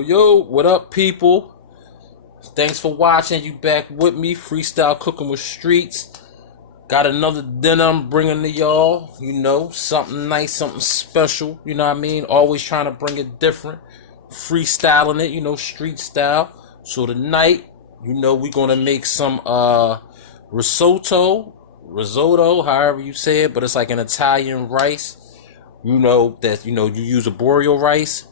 Yo, what up, people? Thanks for watching. You back with me, Freestyle Cooking with Streetz. Got another dinner I'm bringing to y'all. You know, something nice, something special. You know what I mean? Always trying to bring it different. Freestyling it, you know, street style. So tonight, you know, we're going to make some risotto, however you say it. But it's like an Italian rice. You know, you use a boreal rice.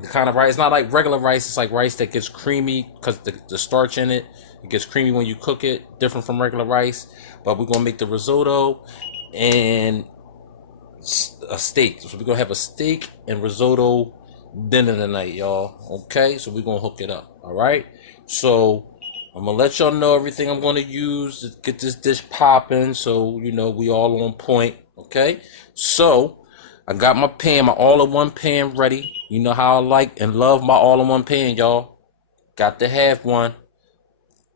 The kind of rice, it's not like regular rice, it's like rice that gets creamy because the starch in it gets creamy when you cook it, different from regular rice. But we're gonna make the risotto and a steak. So we're gonna have a steak and risotto dinner tonight, y'all. Okay, so we're gonna hook it up. All right, so I'm gonna let y'all know everything I'm gonna use to get this dish popping, so you know we all on point. Okay, so I got my pan, my all-in-one pan ready. You know how I like and love my all-in-one pan, y'all. Got to have one.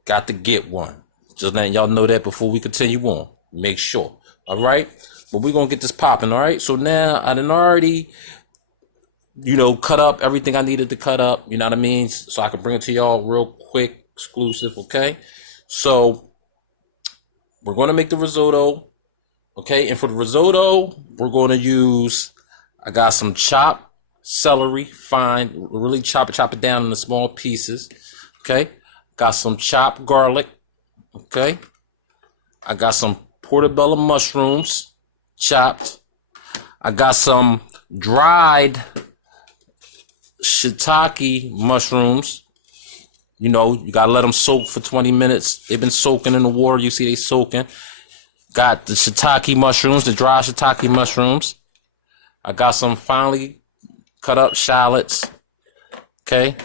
Got to get one. Just letting y'all know that before we continue on. Make sure. All right? But we're going to get this popping, all right? So now I done already, cut up everything I needed to cut up. You know what I mean? So I can bring it to y'all real quick, exclusive, okay? So we're going to make the risotto. Okay, and for the risotto, we're going to use, I got some chopped celery, fine, really chop it down into small pieces. Okay, got some chopped garlic. Okay, I got some portobello mushrooms, chopped. I got some dried shiitake mushrooms. You know, you got to let them soak for 20 minutes. They've been soaking in the water. You see they soaking. Got the shiitake mushrooms, the dry shiitake mushrooms. I got some finely cut up shallots. Okay.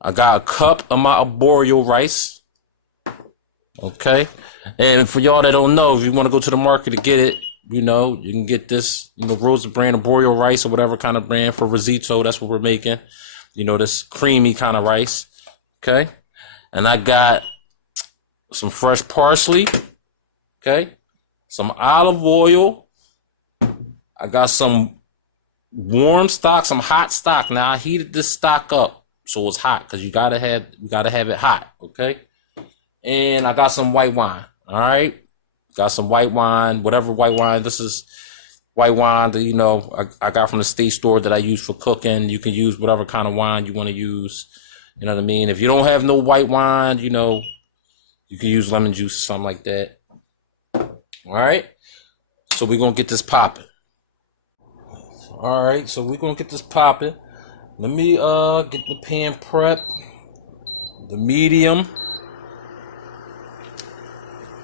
I got a cup of my arborio rice. Okay. And for y'all that don't know, if you want to go to the market to get it, you can get this, Rosa brand arborio rice or whatever kind of brand for risotto. That's what we're making. This creamy kind of rice. Okay. And I got some fresh parsley. Okay. Some olive oil. I got some warm stock, some hot stock. Now I heated this stock up so it's hot because you gotta have it hot, okay? And I got some white wine. All right, got some white wine, whatever white wine. This is white wine that I got from the state store that I use for cooking. You can use whatever kind of wine you want to use. You know what I mean? If you don't have no white wine, you can use lemon juice or something like that. All right, so we're gonna get this popping. All right, so we're gonna get this popping. Let me get the pan prep. The medium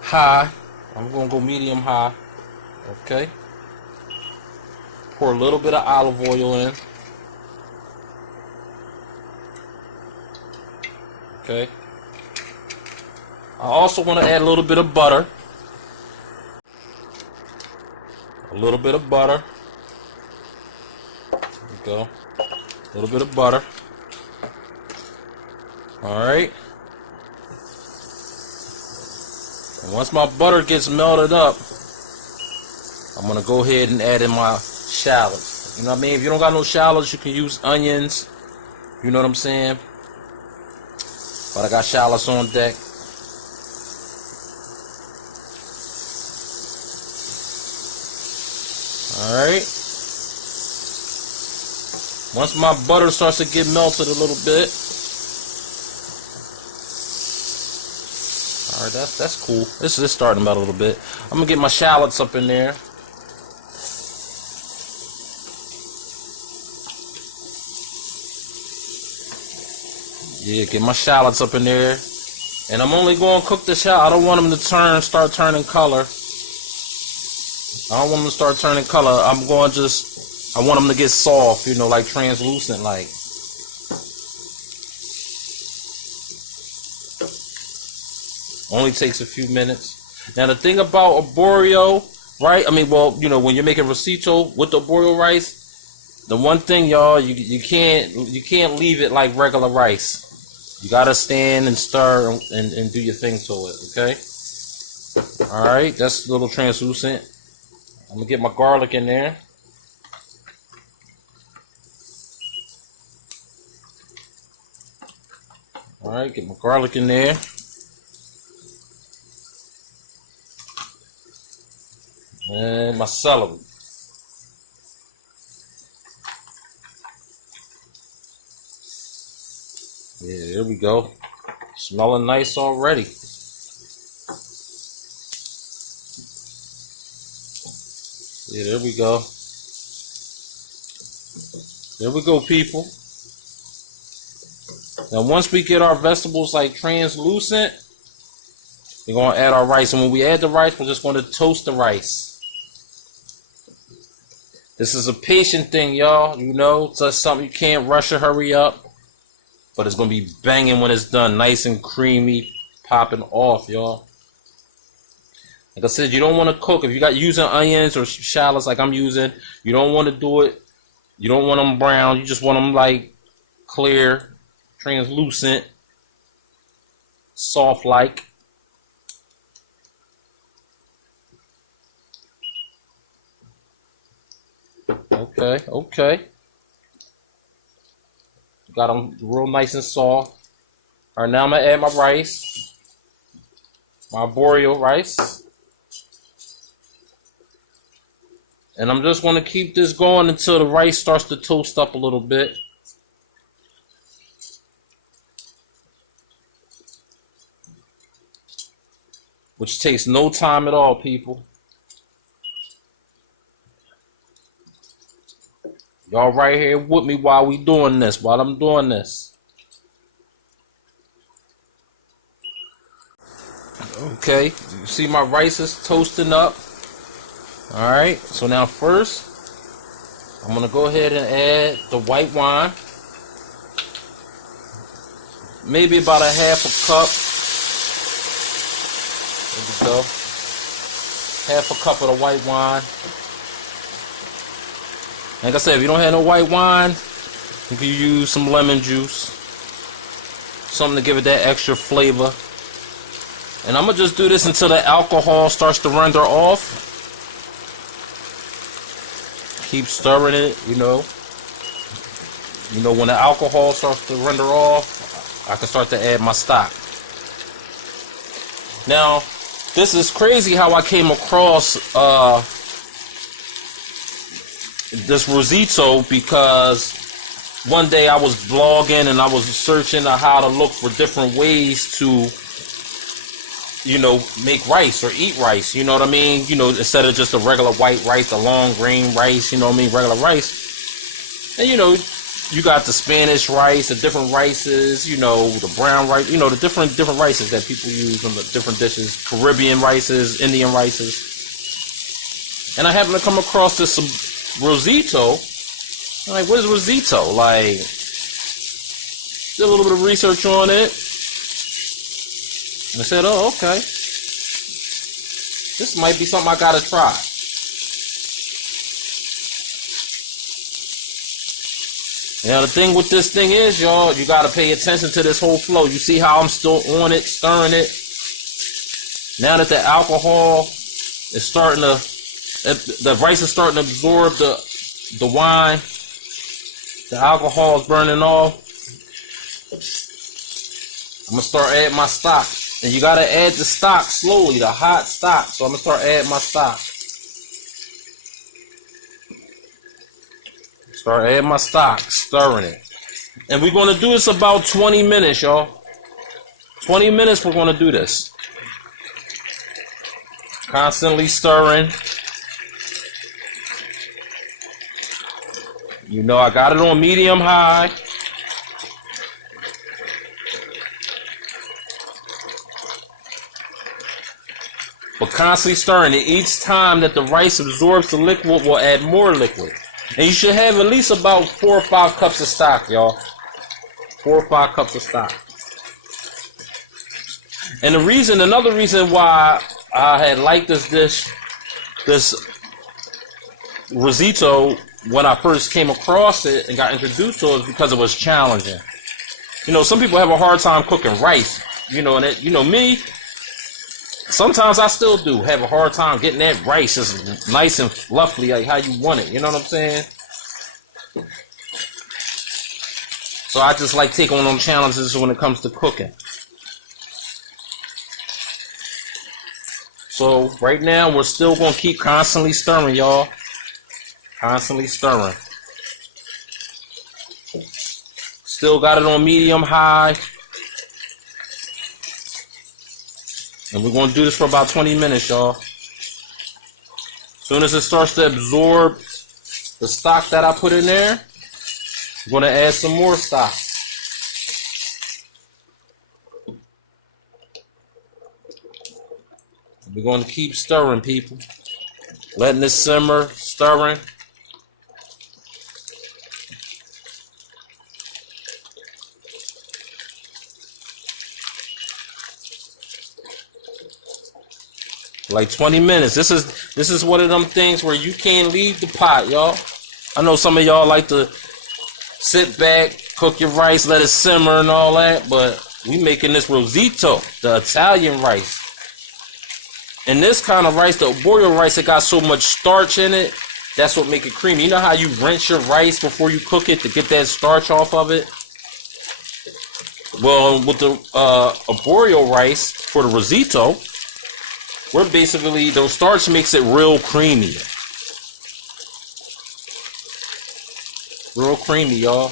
high. I'm gonna go medium high. Okay. Pour a little bit of olive oil in. Okay. I also want to add a little bit of butter. A little bit of butter. There we go. A little bit of butter. Alright. And once my butter gets melted up, I'm going to go ahead and add in my shallots. You know what I mean? If you don't got no shallots, you can use onions. You know what I'm saying? But I got shallots on deck. Alright. Once my butter starts to get melted a little bit. Alright, that's cool. This is starting to melt a little bit. I'm gonna get my shallots up in there. Yeah, get my shallots up in there. And I'm only gonna cook the shallot. I don't want them to start turning color. I don't want them to start turning color. I want them to get soft, like translucent, like. Only takes a few minutes. Now the thing about arborio, right? I mean, well, when you're making risotto with the arborio rice, the one thing, y'all, you can't leave it like regular rice. You gotta stand and stir and do your thing to it, okay? All right, that's a little translucent. I'm gonna get my garlic in there. All right, get my garlic in there. And my celery. Yeah, there we go. Smelling nice already. Yeah, there we go. There we go, people. Now, once we get our vegetables like translucent, we're going to add our rice. And when we add the rice, we're just going to toast the rice. This is a patient thing, y'all. You know, it's just something you can't rush or hurry up. But it's going to be banging when it's done. Nice and creamy, popping off, y'all. Like I said, you don't want to cook. If you got using onions or shallots like I'm using, you don't want to do it. You don't want them brown. You just want them like clear, translucent, soft like. Okay, okay. Got them real nice and soft. All right, now I'm going to add my rice. My arborio rice. And I'm just going to keep this going until the rice starts to toast up a little bit. Which takes no time at all, people. Y'all right here with me while we doing this, while I'm doing this. Okay, you see my rice is toasting up. Alright, so now first, I'm going to go ahead and add the white wine. Maybe about a half a cup. There we go. Half a cup of the white wine. Like I said, if you don't have no white wine, you can use some lemon juice. Something to give it that extra flavor. And I'm going to just do this until the alcohol starts to render off. Keep stirring it, you know. You know, when the alcohol starts to render off, I can start to add my stock. Now, this is crazy how I came across this risotto, because one day I was vlogging and I was searching on how to look for different ways to, you know, make rice or eat rice, you know what I mean? You know, instead of just a regular white rice, the long grain rice, you know what I mean, regular rice. And, you know, you got the Spanish rice, the different rices, you know, the brown rice, you know, the different rices that people use on the different dishes, Caribbean rices, Indian rices. And I happened to come across this risotto. I'm like, what is risotto? Like, did a little bit of research on it. And I said, oh, okay. This might be something I gotta try. Now, the thing with this thing is, y'all, you gotta pay attention to this whole flow. You see how I'm still on it, stirring it? Now that the alcohol is starting to, the rice is starting to absorb the wine, the alcohol is burning off. I'm gonna start adding my stock. And you gotta add the stock slowly, the hot stock. So I'm gonna start adding my stock. Start adding my stock, stirring it. And we're gonna do this about 20 minutes, y'all. 20 minutes we're gonna do this. Constantly stirring. You know, I got it on medium high. But constantly stirring it. Each time that the rice absorbs the liquid, we'll add more liquid. And you should have at least about 4 or 5 cups of stock, y'all. 4 or 5 cups of stock. And another reason why I had liked this dish, this risotto, when I first came across it and got introduced to it, is because it was challenging. You know, some people have a hard time cooking rice. You know, and it, you know me. Sometimes I still do have a hard time getting that rice as nice and fluffy like how you want it. You know what I'm saying? So I just like taking on them challenges when it comes to cooking. So right now we're still gonna keep constantly stirring, y'all. Constantly stirring. Still got it on medium high. And we're gonna do this for about 20 minutes, y'all. As soon as it starts to absorb the stock that I put in there, I'm gonna add some more stock. We're going to keep stirring, people. Letting this simmer, stirring. Like 20 minutes. This is one of them things where you can't leave the pot, y'all. I know some of y'all like to sit back, cook your rice, let it simmer and all that, but we making this Risotto, the Italian rice. And this kind of rice, the arborio rice, it got so much starch in it. That's what make it creamy. You know how you rinse your rice before you cook it to get that starch off of it? Well, with the arborio rice for the risotto, we're basically, the starch makes it real creamy. Real creamy, y'all.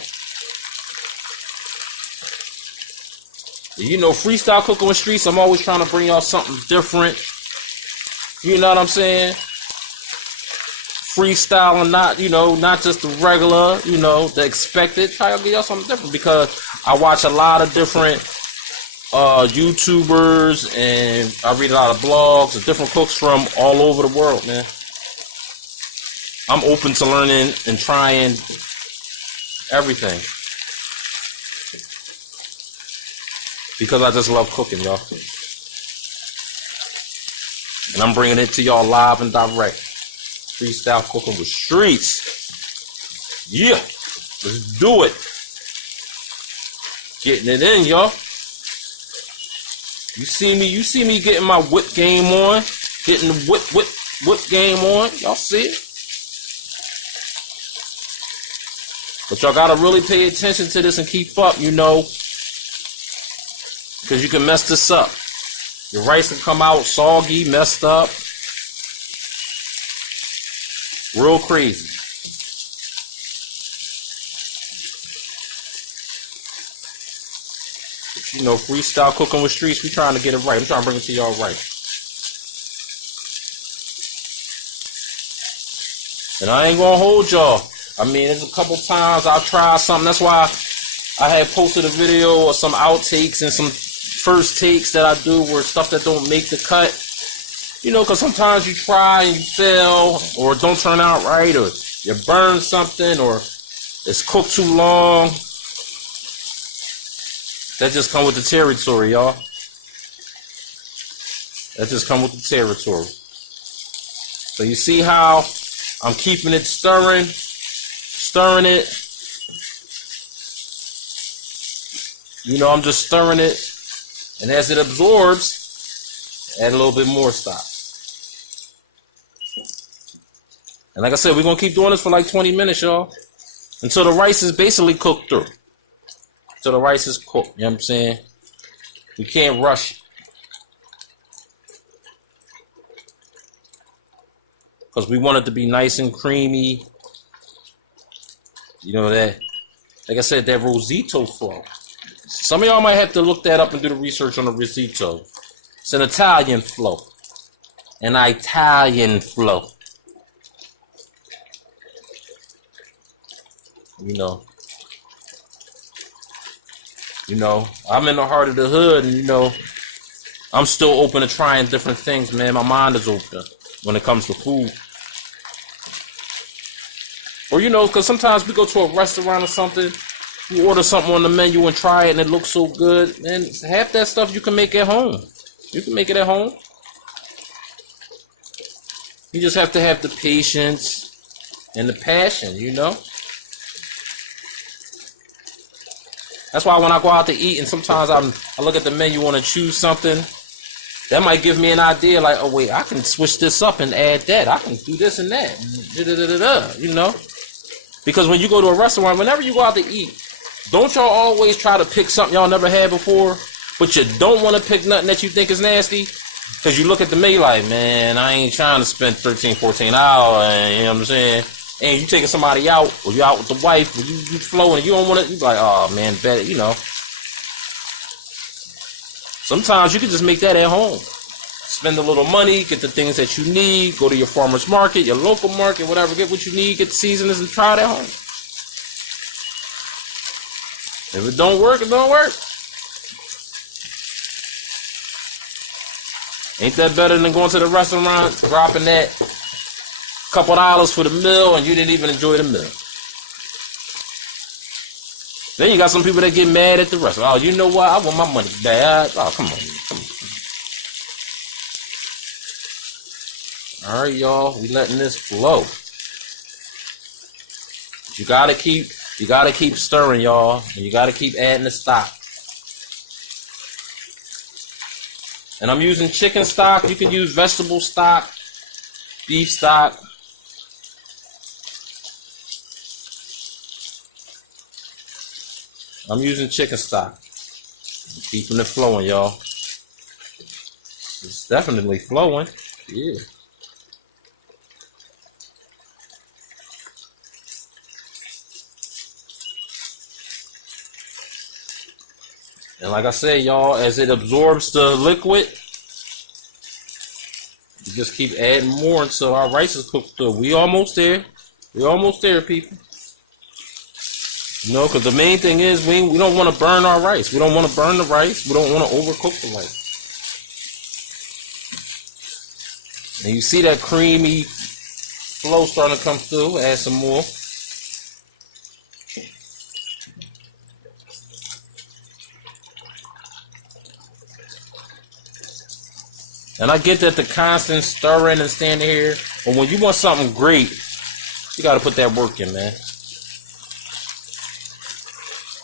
You know, freestyle cooking with Streetz, I'm always trying to bring y'all something different. You know what I'm saying? Freestyle and not, you know, not just the regular, you know, the expected. Try to give y'all something different because I watch a lot of different YouTubers and I read a lot of blogs of different cooks from all over the world, man. I'm open to learning and trying everything because I just love cooking, y'all. And I'm bringing it to y'all live and direct. Freestyle cooking with Streetz. Yeah. Let's do it. Getting it in, y'all. You see me getting my whip game on. Getting the whip game on. Y'all see it? But y'all gotta really pay attention to this and keep up, you know. Because you can mess this up. Your rice can come out soggy, messed up. Real crazy. But you know, freestyle cooking with Streetz, we trying to get it right. I'm trying to bring it to y'all right. And I ain't gonna hold y'all. I mean, there's a couple times I'll try something. That's why I had posted a video of some outtakes and some first takes that I do where stuff that don't make the cut. You know, because sometimes you try and you fail or it don't turn out right or you burn something or it's cooked too long. That just come with the territory, y'all. That just come with the territory. So you see how I'm keeping it stirring it. You know, I'm just stirring it. And as it absorbs, add a little bit more stock. And like I said, we're going to keep doing this for like 20 minutes, y'all. Until the rice is basically cooked through. Until the rice is cooked, you know what I'm saying? We can't rush it. Because we want it to be nice and creamy. You know that, like I said, that Risotto flow. Some of y'all might have to look that up and do the research on the Risotto. It's an Italian flow. An Italian flow. You know, I'm in the heart of the hood, and you know, I'm still open to trying different things, man. My mind is open when it comes to food. Or, you know, because sometimes we go to a restaurant or something, you order something on the menu and try it, and it looks so good. And half that stuff you can make at home. You can make it at home. You just have to have the patience and the passion, you know. That's why when I go out to eat and sometimes I look at the menu, want to choose something, that might give me an idea like, oh wait, I can switch this up and add that. I can do this and that, you know. Because when you go to a restaurant, whenever you go out to eat, Don't y'all always try to pick something y'all never had before, but you don't want to pick nothing that you think is nasty? Because you look at the menu like, man, I ain't trying to spend 13, 14 hours, you know what I'm saying? And you taking somebody out, or you out with the wife, or you flowing, you don't want to, you like, oh man, better, you know. Sometimes you can just make that at home. Spend a little money, get the things that you need, go to your farmer's market, your local market, whatever, get what you need, get the seasonings, and try it at home. If it don't work, it don't work. Ain't that better than going to the restaurant, dropping that couple dollars for the meal, and you didn't even enjoy the meal? Then you got some people that get mad at the restaurant. Oh, you know what? I want my money back. Oh, come on. All right, y'all. We letting this flow. You gotta keep stirring, y'all, and you gotta keep adding the stock. And I'm using chicken stock. You can use vegetable stock, beef stock. I'm using chicken stock. Keeping it flowing, y'all. It's definitely flowing. Yeah. And like I said, y'all, as it absorbs the liquid, you just keep adding more until our rice is cooked through. We almost there. We almost there, people. You know, because the main thing is we don't want to burn our rice. We don't want to burn the rice. We don't want to overcook the rice. And you see that creamy flow starting to come through. Add some more. And I get that the constant stirring and standing here, but when you want something great, you got to put that work in, man.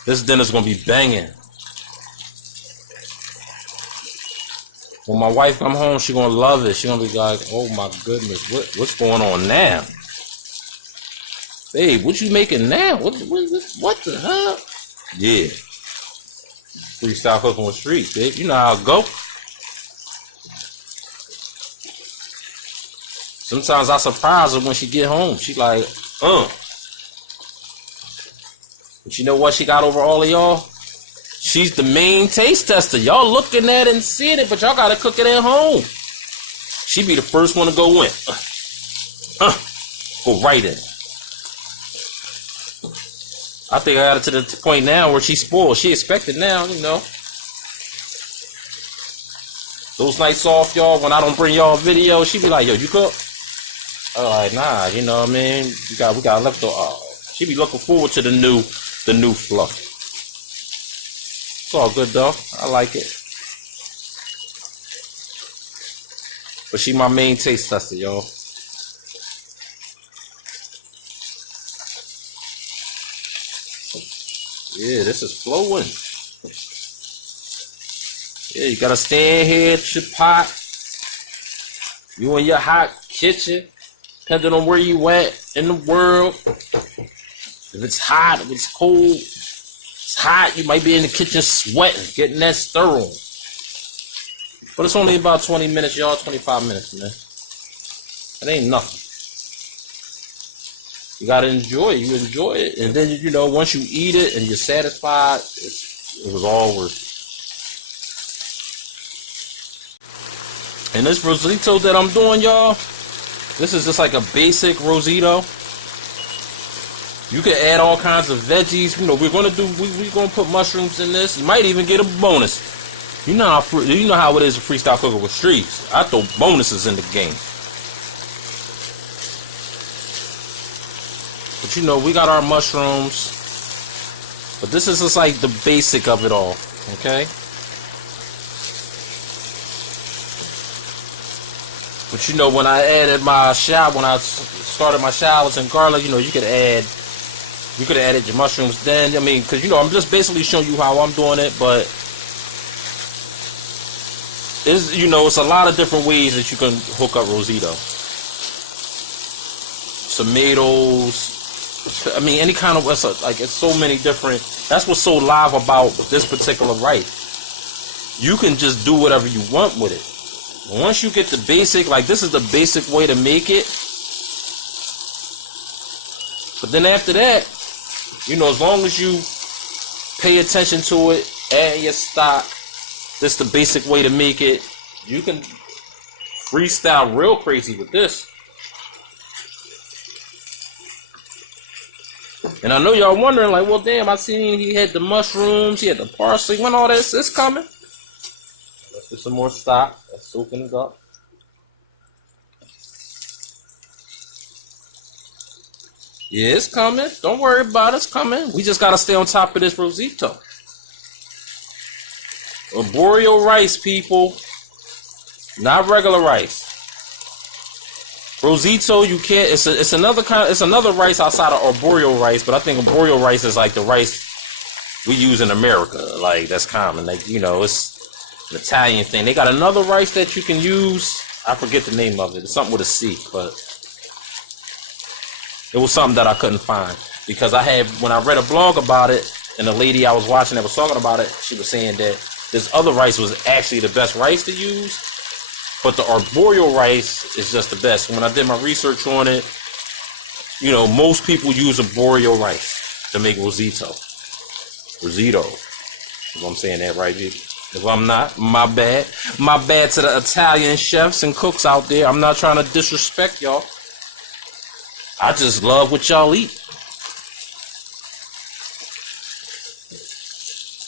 This dinner's going to be banging. When my wife come home, she's going to love it. She's going to be like, oh my goodness, what's going on now? Babe, what you making now? What the hell? Yeah. Freestyle cooking with Streetz, babe. You know how it go. Sometimes I surprise her when she get home. She like, But you know what she got over all of y'all? She's the main taste tester. Y'all looking at it and seeing it, but y'all gotta cook it at home. She be the first one to go in. Go right in. I think I got it to the point now where she's spoiled. She expected now, you know. Those nights off, y'all, when I don't bring y'all a video, she be like, yo, you cook? I'm like, nah, you know what I mean? We got leftover. She be looking forward to the new flow. It's all good though. I like it. But she my main taste tester, y'all. Yeah, this is flowing. Yeah, you gotta stand here at your pot. You in your hot kitchen. Depending on where you at in the world. If it's hot, if it's cold, it's hot, you might be in the kitchen sweating, getting that stir on. But it's only about 20 minutes, y'all, 25 minutes, man. It ain't nothing. You gotta enjoy it. You enjoy it. And then, you know, once you eat it and you're satisfied, it was all worth it. And this Risotto that I'm doing, y'all, this is just like a basic Risotto. You can add all kinds of veggies. You know, we're gonna put mushrooms in this. You might even get a bonus. You know how it is a freestyle cooker with Streetz. I throw bonuses in the game. But you know, we got our mushrooms. But this is just like the basic of it all. Okay? But you know, when I started my shallots and garlic, you know, you could have added your mushrooms then. I mean, because, you know, I'm just basically showing you how I'm doing it, but it's a lot of different ways that you can hook up Risotto. Tomatoes, I mean, any kind of, like, it's so many different. That's what's so live about this particular rice. You can just do whatever you want with it. Once you get the basic, like, this is the basic way to make it. But then after that, you know, as long as you pay attention to it, add your stock, this is the basic way to make it. You can freestyle real crazy with this. And I know y'all wondering, like, well, damn, I seen he had the mushrooms, he had the parsley. When all this is coming, let's get some more stock. That's soaking it up. Yeah, it's coming. Don't worry about it. It's coming. We just got to stay on top of this Risotto. Arborio rice, people. Not regular rice. Risotto, you can't. It's another kind. It's another rice outside of arborio rice, but I think arborio rice is like the rice we use in America. Like, that's common. Like, you know, it's an Italian thing. They got another rice that you can use. I forget the name of it. It's something with a C, but it was something that I couldn't find because when I read a blog about it, and the lady I was watching that was talking about it, she was saying that this other rice was actually the best rice to use. But the arborio rice is just the best. When I did my research on it, you know, most people use arborio rice to make risotto. Risotto. If I'm saying that right, people. If I'm not, my bad. My bad to the Italian chefs and cooks out there. I'm not trying to disrespect y'all. I just love what y'all eat.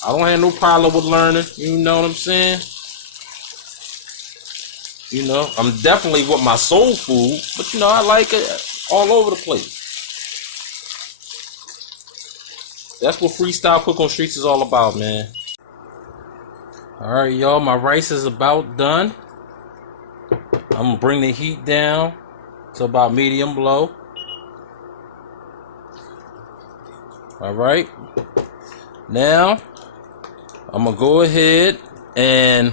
I don't have no problem with learning. You know what I'm saying? You know, I'm definitely with my soul food, but you know, I like it all over the place. That's what Freestyle Cook on Streetz is all about, man. Alright, y'all, my rice is about done. I'm gonna bring the heat down to about medium low. Alright. Now, I'm gonna go ahead and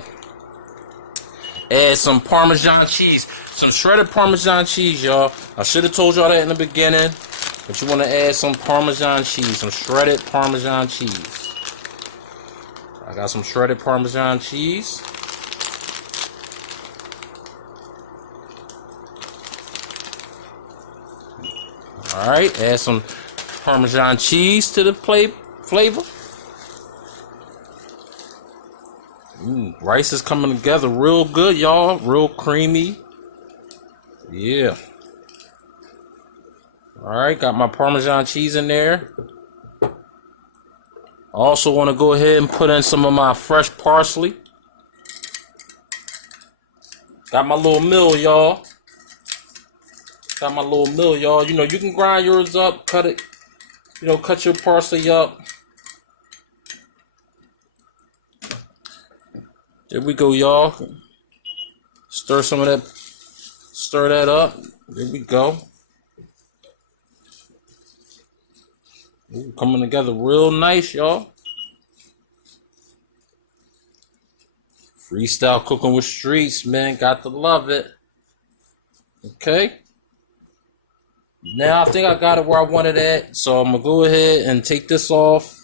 add some Parmesan cheese. Some shredded Parmesan cheese, y'all. I should have told y'all that in the beginning. But you want to add some Parmesan cheese. Some shredded Parmesan cheese. I got some shredded Parmesan cheese. Alright, add some Parmesan cheese to the flavor. Rice is coming together real good, y'all. Real creamy. Yeah. Alright, got my Parmesan cheese in there. Also want to go ahead and put in some of my fresh parsley. Got my little mill, y'all. Got my little mill, y'all. You know, you can grind yours up, cut it. You know, cut your parsley up. There we go, y'all. Stir some of that. Stir that up. There we go. Ooh, coming together real nice, y'all. Freestyle cooking with Streetz, man. Got to love it. Okay. Now I think I got it where I wanted it at. So I'm going to go ahead and take this off.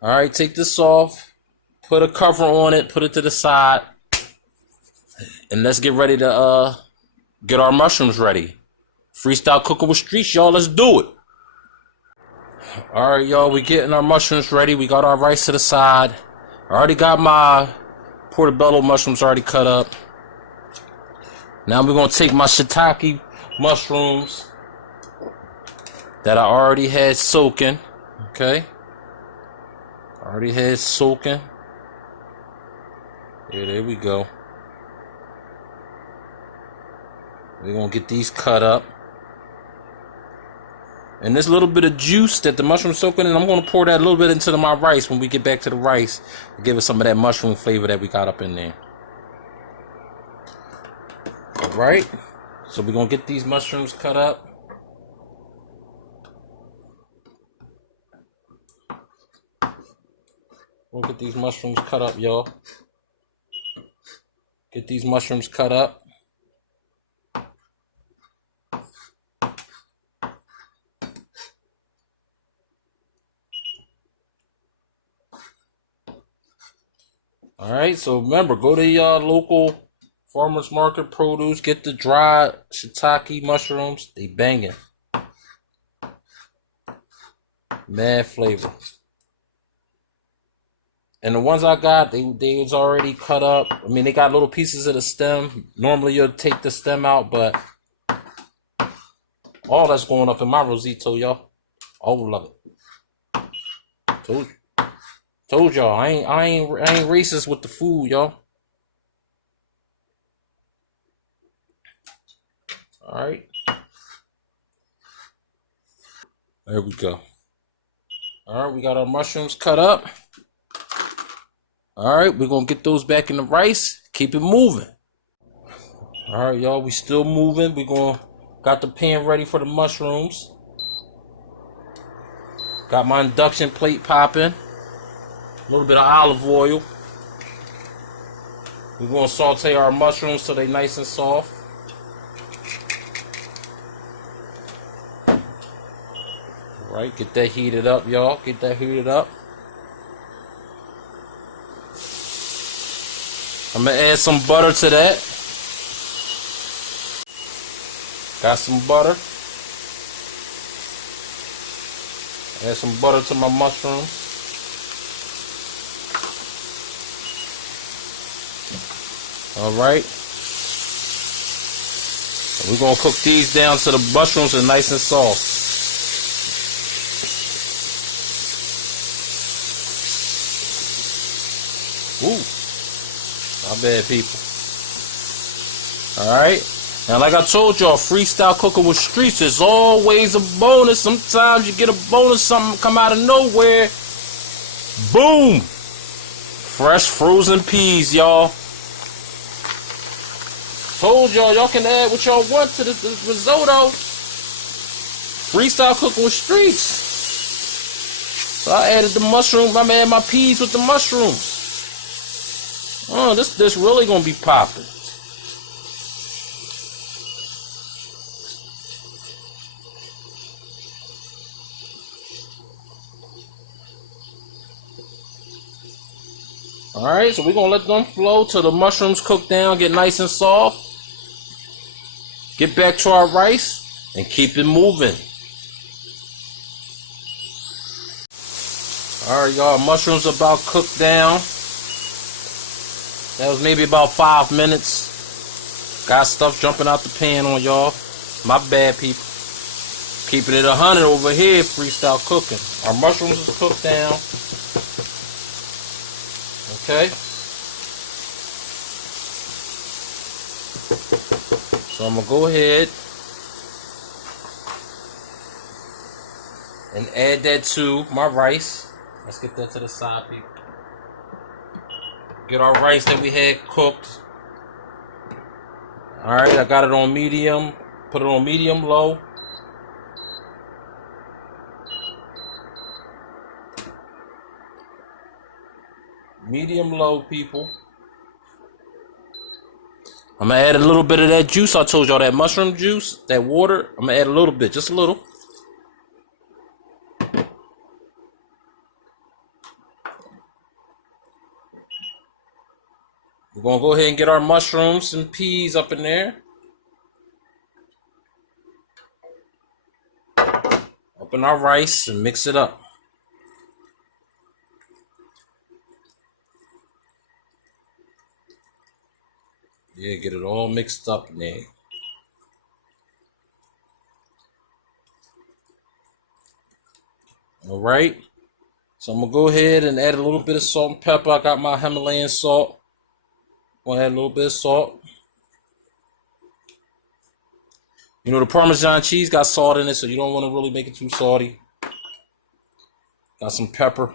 Alright, take this off. Put a cover on it. Put it to the side. And let's get ready to get our mushrooms ready. Freestyle cooking with Streetz, y'all. Let's do it. Alright, y'all. We getting our mushrooms ready. We got our rice to the side. I already got my portobello mushrooms already cut up. Now we're going to take my shiitake mushrooms that I already had soaking. Okay. Already had soaking. Yeah, there we go. We're going to get these cut up. And this little bit of juice that the mushroom soaking in, I'm going to pour that a little bit into my rice when we get back to the rice to give it some of that mushroom flavor that we got up in there. Alright. So we're going to get these mushrooms cut up. We'll get these mushrooms cut up, y'all. Get these mushrooms cut up. All right, so remember, go to your local farmers market produce, get the dry shiitake mushrooms. They banging, mad flavor. And the ones I got, they was already cut up. I mean, they got little pieces of the stem. Normally, you'll take the stem out, but all that's going up in my Risotto, y'all. All of it. Told y'all, I ain't racist with the food, y'all. All right. There we go. All right, we got our mushrooms cut up. All right, we're going to get those back in the rice. Keep it moving. All right, y'all, we still moving. Got the pan ready for the mushrooms. Got my induction plate popping. A little bit of olive oil. We're going to saute our mushrooms so they nice and soft. All right, get that heated up, y'all. Get that heated up. I'm going to add some butter to that. Got some butter. Add some butter to my mushrooms. All right. We're going to cook these down so the mushrooms are nice and soft. Ooh. Not bad, people. Alright. Now, like I told y'all, freestyle cooking with Streetz is always a bonus. Sometimes you get a bonus, something come out of nowhere. Boom! Fresh frozen peas, y'all. Told y'all can add what y'all want to the risotto. Freestyle cooking with Streetz. So I added the mushrooms. I'm adding my peas with the mushrooms. Oh, this really gonna be popping. Alright, so we're gonna let them flow till the mushrooms cook down, get nice and soft. Get back to our rice and keep it moving. Alright, y'all, mushrooms about cooked down. That was maybe about 5 minutes. Got stuff jumping out the pan on y'all. My bad, people. Keeping it 100 over here, freestyle cooking. Our mushrooms is cooked down. Okay. So I'm going to go ahead and add that to my rice. Let's get that to the side, people. Get our rice that we had cooked. Alright, I got it on medium. Put it on medium low. Medium low, people. I'm going to add a little bit of that juice. I told y'all that mushroom juice, that water. I'm going to add a little bit, just a little. We're going to go ahead and get our mushrooms and peas up in there. Up in our rice and mix it up. Yeah, get it all mixed up in there. All right. So I'm going to go ahead and add a little bit of salt and pepper. I got my Himalayan salt. I'm going to add a little bit of salt. You know, the Parmesan cheese got salt in it, so you don't want to really make it too salty. Got some pepper.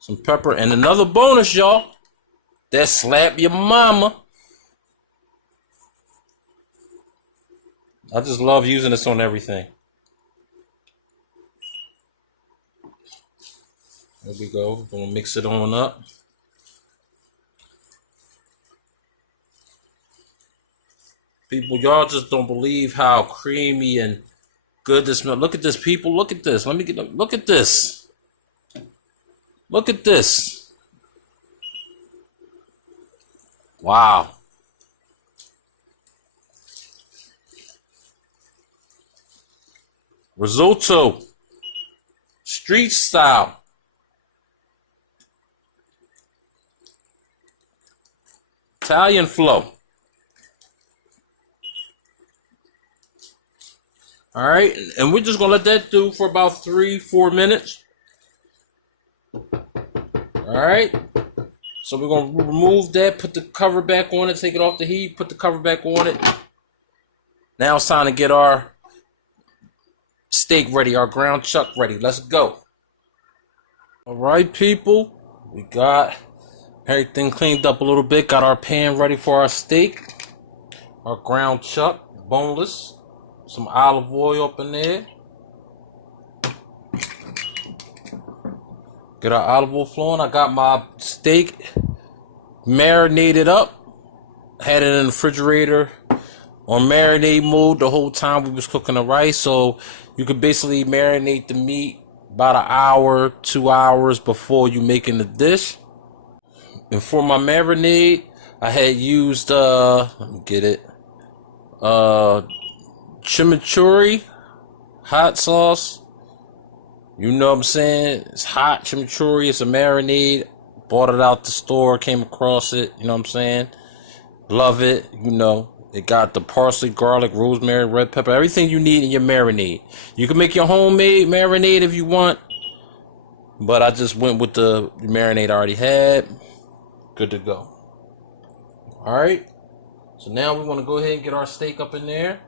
Some pepper. And another bonus, y'all. That slap your mama. I just love using this on everything. There we go. Gonna mix it on up. People, y'all just don't believe how creamy and good this smell. Look at this, people. Look at this. Let me get. Look at this. Look at this. Wow. Risotto. Street style. Italian flow. All right, and we're just gonna let that do for about 3-4 minutes. All right, so we're gonna remove that, put the cover back on it, take it off the heat, put the cover back on it. Now it's time to get our steak ready, our ground chuck ready. Let's go. All right, people, we got everything cleaned up a little bit. Got our pan ready for our steak, our ground chuck, boneless. Some olive oil up in there. Get our olive oil flowing. I got my steak marinated up. Had it in the refrigerator on marinade mode the whole time we was cooking the rice. So you could basically marinate the meat about an hour, 2 hours before you making the dish. And for my marinade, I had used let me get it. Chimichurri hot sauce. You know what I'm saying? It's hot chimichurri. It's a marinade. Bought it out the store. Came across it. You know what I'm saying? Love it. You know, it got the parsley, garlic, rosemary, red pepper. Everything you need in your marinade. You can make your homemade marinade if you want. But I just went with the marinade I already had. Good to go. Alright. So now we want to go ahead and get our steak up in there.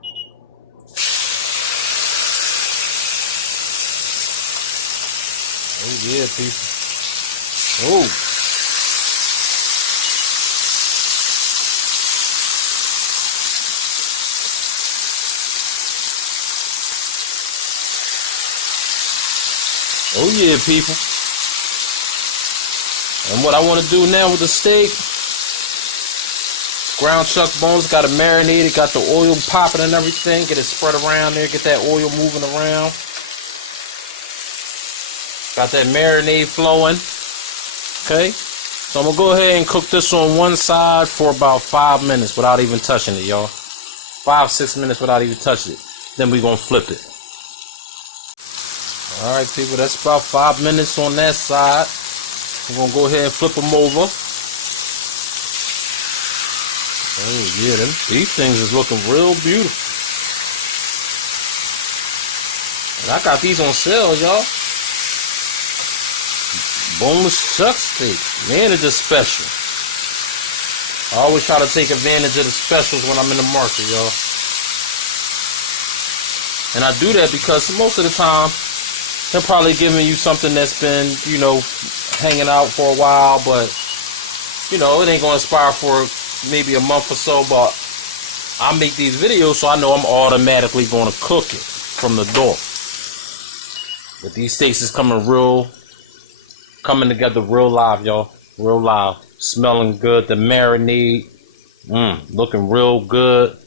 Oh yeah, people. Oh. Oh yeah, people. And what I want to do now with the steak, ground chuck bones, got it marinated, got the oil popping and everything. Get it spread around there, get that oil moving around. Got that marinade flowing. Okay. So I'm going to go ahead and cook this on one side for about 5 minutes without even touching it, y'all. 5-6 minutes without even touching it. Then we're going to flip it. Alright, people. That's about 5 minutes on that side. We're going to go ahead and flip them over. Oh, yeah. These things is looking real beautiful. And I got these on sale, y'all. Boneless chuck steak. Manager special. I always try to take advantage of the specials when I'm in the market, y'all. And I do that because most of the time, they're probably giving you something that's been, you know, hanging out for a while, but, you know, it ain't going to expire for maybe a month or so, but I make these videos so I know I'm automatically going to cook it from the door. But these steaks is coming together real live, y'all. Real live. Smelling good. The marinade. Looking real good.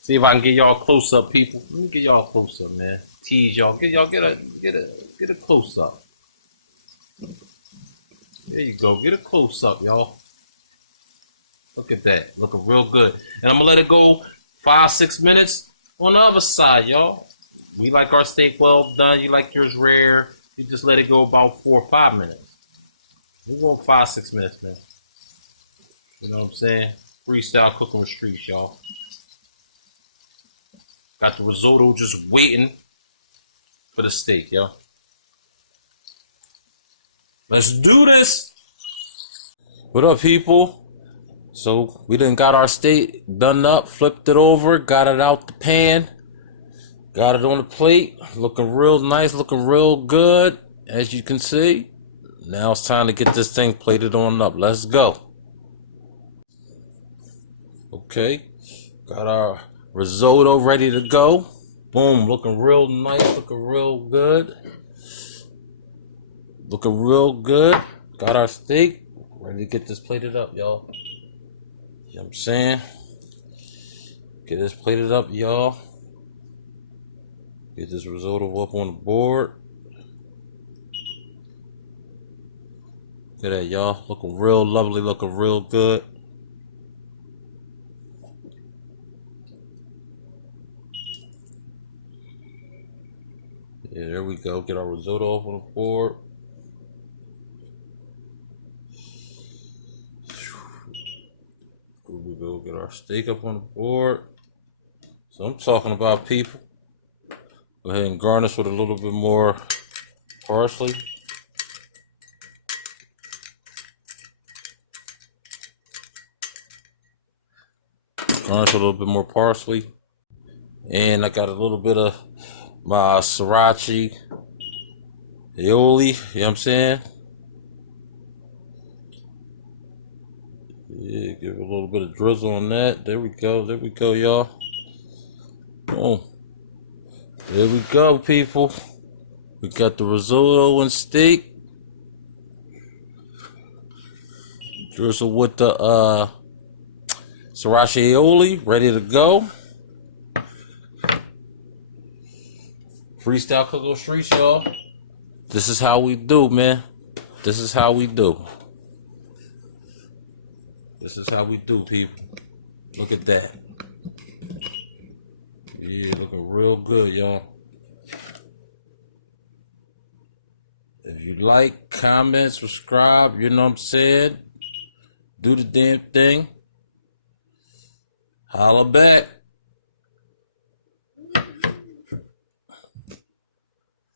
See if I can get y'all close up, people. Let me get y'all close up, man. Tease y'all. Get a close up. There you go. Get a close up, y'all. Look at that. Looking real good. And I'm gonna let it go 5-6 minutes on the other side, y'all. We like our steak well done. You like yours rare. You just let it go about 4 or 5 minutes. We're going 5-6 minutes, man. You know what I'm saying? Freestyle cooking with Streetz, y'all. Got the risotto just waiting for the steak, y'all. Let's do this. What up, people? So we done got our steak done up, flipped it over, got it out the pan. Got it on the plate, looking real nice, looking real good, as you can see. Now it's time to get this thing plated on up. Let's go. Okay, got our risotto ready to go. Boom, looking real nice, looking real good. Looking real good. Got our steak, ready to get this plated up, y'all. You know what I'm saying? Get this plated up, y'all. Get this risotto up on the board. Look at that, y'all. Looking real lovely, looking real good. Yeah, there we go. Get our risotto up on the board. Here we go. Get our steak up on the board. So I'm talking about, people. Go ahead and garnish with a little bit more parsley. Garnish with a little bit more parsley. And I got a little bit of my sriracha aioli, you know what I'm saying? Yeah, give it a little bit of drizzle on that. There we go, y'all. Boom. There we go, people. We got the risotto and steak. Drizzle with the sriracha aioli, ready to go. Freestyle Cook on Streetz, y'all. This is how we do, man. This is how we do. This is how we do, people. Look at that. Yeah, looking real good, y'all. If you like, comment, subscribe, you know what I'm saying? Do the damn thing. Holla back.